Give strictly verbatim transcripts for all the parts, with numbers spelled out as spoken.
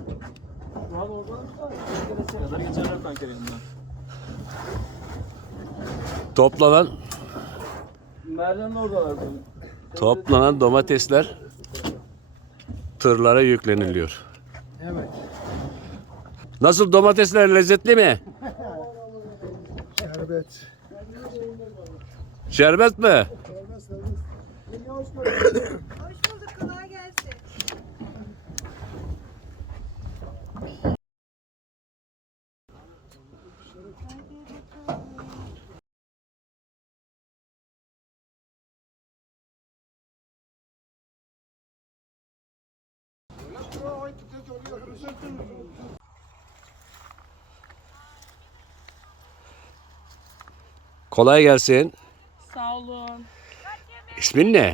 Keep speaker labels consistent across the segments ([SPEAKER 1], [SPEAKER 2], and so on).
[SPEAKER 1] Şu an orada kadar geçerler tanker yanından.
[SPEAKER 2] Toplanan
[SPEAKER 1] Merdivenin oradalardı.
[SPEAKER 2] toplanan domatesler tırlara yükleniliyor.
[SPEAKER 3] Evet.
[SPEAKER 2] Nasıl, domatesler lezzetli mi?
[SPEAKER 3] Şerbet.
[SPEAKER 2] Şerbet mi?
[SPEAKER 4] Hoş bulduk, kolay gelsin.
[SPEAKER 2] Kolay gelsin.
[SPEAKER 5] Sağ olun.
[SPEAKER 2] İsmin ne?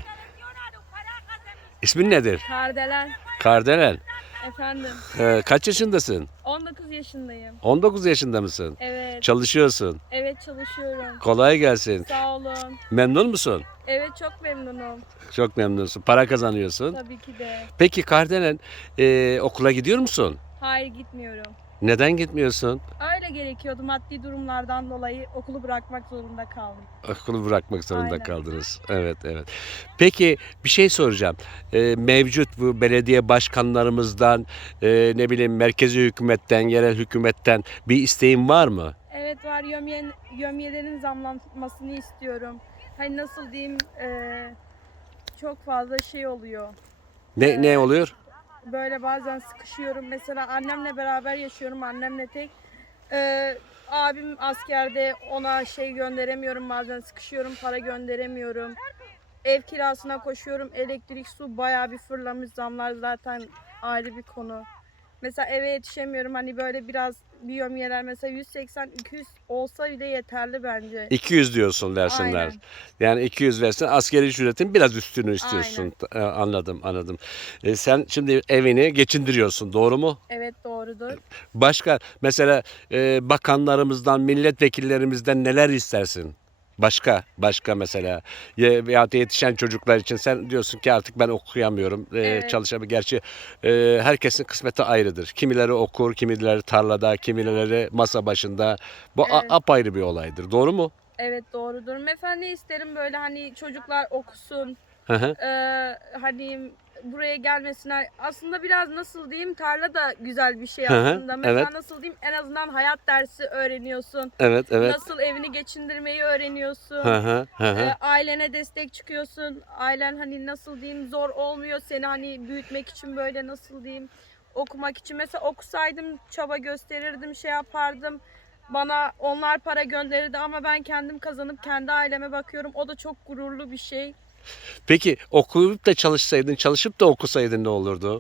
[SPEAKER 2] İsmin nedir?
[SPEAKER 5] Kardelen.
[SPEAKER 2] Kardelen.
[SPEAKER 5] Efendim.
[SPEAKER 2] Ee, kaç yaşındasın?
[SPEAKER 5] on dokuz yaşındayım.
[SPEAKER 2] on dokuz yaşında mısın?
[SPEAKER 5] Evet.
[SPEAKER 2] Çalışıyorsun.
[SPEAKER 5] Evet, çalışıyorum.
[SPEAKER 2] Kolay gelsin.
[SPEAKER 5] Sağ olun.
[SPEAKER 2] Memnun musun?
[SPEAKER 5] Evet, çok memnunum.
[SPEAKER 2] Çok memnunsun. Para kazanıyorsun.
[SPEAKER 5] Tabii ki de.
[SPEAKER 2] Peki Kardelen, e, okula gidiyor musun?
[SPEAKER 5] Hayır, gitmiyorum.
[SPEAKER 2] Neden gitmiyorsun?
[SPEAKER 5] Öyle gerekiyordu. Maddi durumlardan dolayı okulu bırakmak zorunda kaldım.
[SPEAKER 2] Okulu bırakmak zorunda
[SPEAKER 5] Aynen.
[SPEAKER 2] kaldınız. Evet, evet. Peki bir şey soracağım. Ee, mevcut bu belediye başkanlarımızdan, e, ne bileyim merkezi hükümetten, yerel hükümetten bir isteğin var mı?
[SPEAKER 5] Evet var, yömiye, yömiyelerin zamlanmasını istiyorum. Hani nasıl diyeyim, eee, çok fazla şey oluyor.
[SPEAKER 2] Ne ne oluyor?
[SPEAKER 5] Böyle bazen sıkışıyorum. Mesela annemle beraber yaşıyorum. Annemle tek. Ee, abim askerde, ona şey gönderemiyorum. Bazen sıkışıyorum. Para gönderemiyorum. Ev kirasına koşuyorum. Elektrik, su bayağı bir fırlamış. Zamlar zaten ayrı bir konu. Mesela eve yetişemiyorum. Hani böyle biraz biyomiyeler mesela yüz seksen iki yüz olsa bile yeterli bence.
[SPEAKER 2] iki yüz diyorsun versinler.
[SPEAKER 5] Aynen.
[SPEAKER 2] Yani iki yüz versin, asgari ücretin biraz üstünü istiyorsun. Ee, anladım, anladım. Ee, sen şimdi evini geçindiriyorsun, doğru mu?
[SPEAKER 5] Evet, doğrudur.
[SPEAKER 2] Başka mesela e, bakanlarımızdan, milletvekillerimizden neler istersin? Başka, başka mesela ya, veyahut da yetişen çocuklar için sen diyorsun ki artık ben okuyamıyorum, e,
[SPEAKER 5] Evet.
[SPEAKER 2] çalışamıyorum. Gerçi e, herkesin kısmeti ayrıdır. Kimileri okur, kimileri tarlada, kimileri masa başında. Bu a-
[SPEAKER 5] Evet.
[SPEAKER 2] apayrı bir olaydır. Doğru mu?
[SPEAKER 5] Evet, doğrudur. Mesela ne isterim, böyle hani çocuklar okusun.
[SPEAKER 2] Hı hı.
[SPEAKER 5] Ee, hani buraya gelmesine aslında biraz nasıl diyeyim, tarla da güzel bir şey
[SPEAKER 2] Hı hı,
[SPEAKER 5] aslında. Mesela
[SPEAKER 2] evet.
[SPEAKER 5] nasıl diyeyim, en azından hayat dersi öğreniyorsun.
[SPEAKER 2] Evet, evet.
[SPEAKER 5] Nasıl evini geçindirmeyi öğreniyorsun.
[SPEAKER 2] Hı hı, hı hı.
[SPEAKER 5] Ee, ailene destek çıkıyorsun. Ailen hani nasıl diyeyim zor olmuyor seni hani büyütmek için, böyle nasıl diyeyim okumak için. Mesela okusaydım çaba gösterirdim, şey yapardım. Bana onlar para gönderirdi ama ben kendim kazanıp kendi aileme bakıyorum. O da çok gururlu bir şey.
[SPEAKER 2] Peki okuyup da çalışsaydın, çalışıp da okusaydın ne olurdu?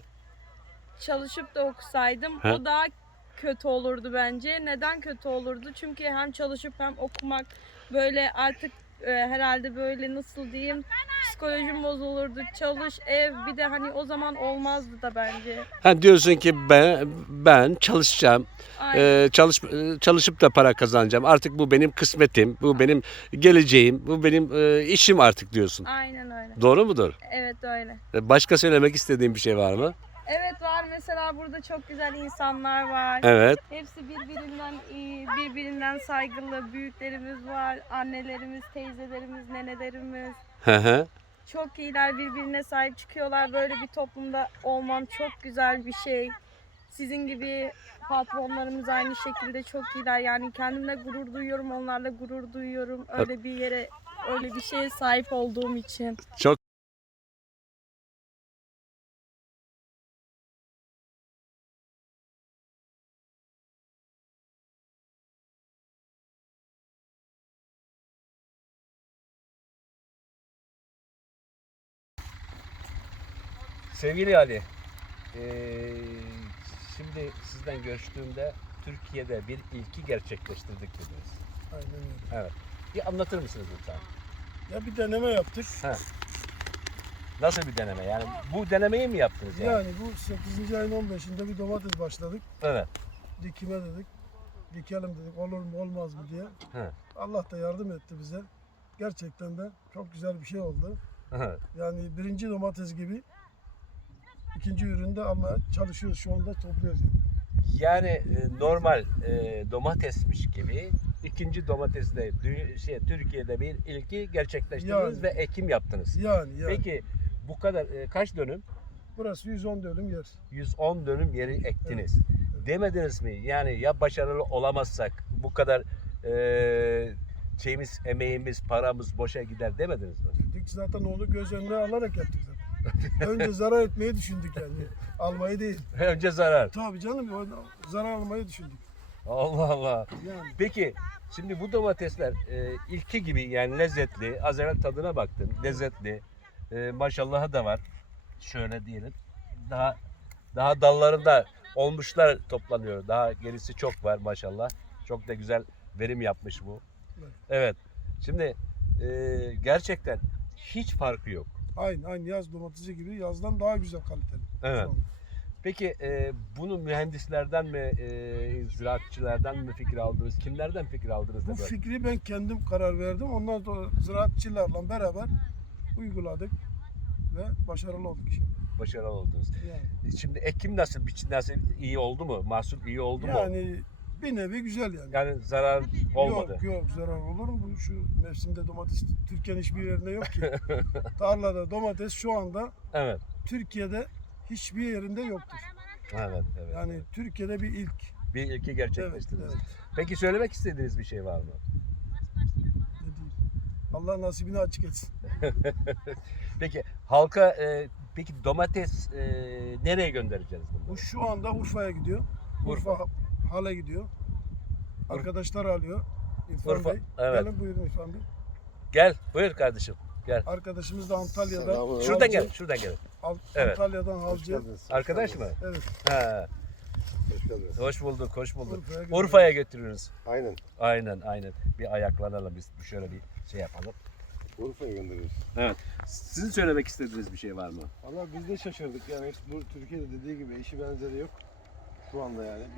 [SPEAKER 5] Çalışıp da okusaydım
[SPEAKER 2] Ha?
[SPEAKER 5] o daha kötü olurdu bence. Neden kötü olurdu? Çünkü hem çalışıp hem okumak böyle artık e, herhalde böyle nasıl diyeyim psikolojim bozulurdu. Çalış, ev, bir de hani o zaman olmazdı da bence.
[SPEAKER 2] Ha, diyorsun ki ben ben çalışacağım.
[SPEAKER 5] Aynen.
[SPEAKER 2] Ee, çalış e, çalışıp da para kazanacağım. Artık bu benim kısmetim, bu benim geleceğim, bu benim e, işim artık diyorsun.
[SPEAKER 5] Aynen öyle.
[SPEAKER 2] Doğru mudur?
[SPEAKER 5] Evet, öyle.
[SPEAKER 2] E, Başka söylemek istediğin bir şey var mı?
[SPEAKER 5] Evet, var. Mesela burada çok güzel insanlar var.
[SPEAKER 2] Evet.
[SPEAKER 5] Hepsi birbirinden iyi, birbirinden saygılı. Büyüklerimiz var, annelerimiz, teyzelerimiz, nenelerimiz.
[SPEAKER 2] Hı hı.
[SPEAKER 5] Çok iyiler, birbirine sahip çıkıyorlar. Böyle bir toplumda olmam çok güzel bir şey. Sizin gibi patronlarımız aynı şekilde çok iyiler. Yani kendimle gurur duyuyorum, onlarla gurur duyuyorum. Öyle bir yere, öyle bir şeye sahip olduğum için.
[SPEAKER 2] Çok Sevgili Ali, eee, şimdi sizden görüştüğümde Türkiye'de bir ilki gerçekleştirdik dediniz.
[SPEAKER 3] Aynen öyle.
[SPEAKER 2] Evet. Bir anlatır mısınız lütfen?
[SPEAKER 3] Ya bir deneme yaptık.
[SPEAKER 2] Ha. Nasıl bir deneme? Yani bu denemeyi mi yaptınız yani?
[SPEAKER 3] Yani bu sekizinci ayın on beşinde bir domates başladık.
[SPEAKER 2] Evet.
[SPEAKER 3] Dikime dedik. Dikelim dedik. Olur mu olmaz mı diye.
[SPEAKER 2] Hı.
[SPEAKER 3] Allah da yardım etti bize. Gerçekten de çok güzel bir şey oldu.
[SPEAKER 2] Hı.
[SPEAKER 3] Yani birinci domates gibi ikinci üründe almaya çalışıyoruz. Şu anda topluyoruz. Yani.
[SPEAKER 2] Yani e, normal e, domatesmiş gibi ikinci domatesde dü- şey, Türkiye'de bir ilki gerçekleştirdiniz
[SPEAKER 3] Yani.
[SPEAKER 2] ve ekim yaptınız.
[SPEAKER 3] Yani, yani.
[SPEAKER 2] Peki bu kadar e, kaç dönüm?
[SPEAKER 3] Burası yüz on dönüm yer.
[SPEAKER 2] yüz on dönüm yeri ektiniz. Demediniz mi? Yani ya başarılı olamazsak bu kadar e, şeyimiz, emeğimiz, paramız boşa gider demediniz mi?
[SPEAKER 3] Dedik zaten onu göz önüne alarak yaptık zaten. Önce zarar etmeyi düşündük yani. Almayı değil.
[SPEAKER 2] Önce zarar.
[SPEAKER 3] Tabii canım o- zarar almayı düşündük.
[SPEAKER 2] Allah Allah.
[SPEAKER 3] Yani.
[SPEAKER 2] Peki şimdi bu domatesler e, ilki gibi yani lezzetli. Az evvel tadına baktım. Lezzetli. E, maşallahı da var. Şöyle diyelim. Daha daha dallarında olmuşlar toplanıyor. Daha gerisi çok var maşallah. Çok da güzel verim yapmış bu.
[SPEAKER 3] Evet.
[SPEAKER 2] Evet. Şimdi e, gerçekten hiç farkı yok.
[SPEAKER 3] Aynı aynı yaz domatesi gibi yazdan daha güzel kaliteli.
[SPEAKER 2] Evet.
[SPEAKER 3] Şu an.
[SPEAKER 2] Peki e, bunu mühendislerden mi, e, ziraatçılardan mı fikir aldınız? Kimlerden fikir aldınız da
[SPEAKER 3] Bu
[SPEAKER 2] böyle?
[SPEAKER 3] fikri ben kendim karar verdim. Ondan sonra ziraatçılarla beraber uyguladık ve başarılı olduk inşallah.
[SPEAKER 2] Başarılı oldunuz.
[SPEAKER 3] Yani,
[SPEAKER 2] Şimdi ekim nasıl, biçim nasıl, iyi oldu mu? Mahsul iyi oldu mu?
[SPEAKER 3] yani bir nevi güzel yani.
[SPEAKER 2] Yani zarar olmadı.
[SPEAKER 3] Yok yok zarar olur mu? Bu şu mevsimde domates Türkiye'nin hiçbir yerinde yok ki. Tarlada domates şu anda
[SPEAKER 2] Evet.
[SPEAKER 3] Türkiye'de hiçbir yerinde yoktur.
[SPEAKER 2] Evet, evet.
[SPEAKER 3] Yani Türkiye'de bir ilk.
[SPEAKER 2] bir ilki
[SPEAKER 3] Evet,
[SPEAKER 2] gerçekleştirdiniz.
[SPEAKER 3] evet.
[SPEAKER 2] Peki söylemek istediğiniz bir şey var mı?
[SPEAKER 3] Ne diyeyim? Allah nasibini açık etsin.
[SPEAKER 2] Peki halka e, peki domates e, nereye göndereceğiz
[SPEAKER 3] Bu
[SPEAKER 2] bunu?
[SPEAKER 3] şu anda Urfa'ya gidiyor.
[SPEAKER 2] Urfa.
[SPEAKER 3] Urfa, Hal'e gidiyor. Arkadaşlar alıyor. İrfan
[SPEAKER 2] Urfa,
[SPEAKER 3] Bey.
[SPEAKER 2] evet.
[SPEAKER 3] Gelin buyurun İrfan Bey.
[SPEAKER 2] Gel, buyur kardeşim. Gel.
[SPEAKER 3] Arkadaşımız da Antalya'dan.
[SPEAKER 6] Selamünaleyküm.
[SPEAKER 2] Şuradan
[SPEAKER 3] Halcı-
[SPEAKER 2] gel, şuradan gel.
[SPEAKER 3] Al-
[SPEAKER 2] Evet.
[SPEAKER 3] Antalya'dan
[SPEAKER 6] Hoş
[SPEAKER 3] halcı.
[SPEAKER 6] geldiniz.
[SPEAKER 2] Arkadaş mı?
[SPEAKER 3] Evet.
[SPEAKER 2] Ha,
[SPEAKER 6] Hoş geldiniz.
[SPEAKER 2] hoş bulduk, hoş bulduk.
[SPEAKER 3] Urfa'ya gidiyor.
[SPEAKER 2] Urfa'ya götürürüz.
[SPEAKER 6] Aynen.
[SPEAKER 2] Aynen, aynen. Bir ayaklanalım biz, şöyle bir şey yapalım.
[SPEAKER 6] Urfa'ya gönderiyoruz.
[SPEAKER 2] Evet. Sizin söylemek istediğiniz bir şey var mı?
[SPEAKER 6] Valla biz de şaşırdık yani. Hep bu Türkiye'de dediği gibi eşi benzeri yok. Şu anda yani.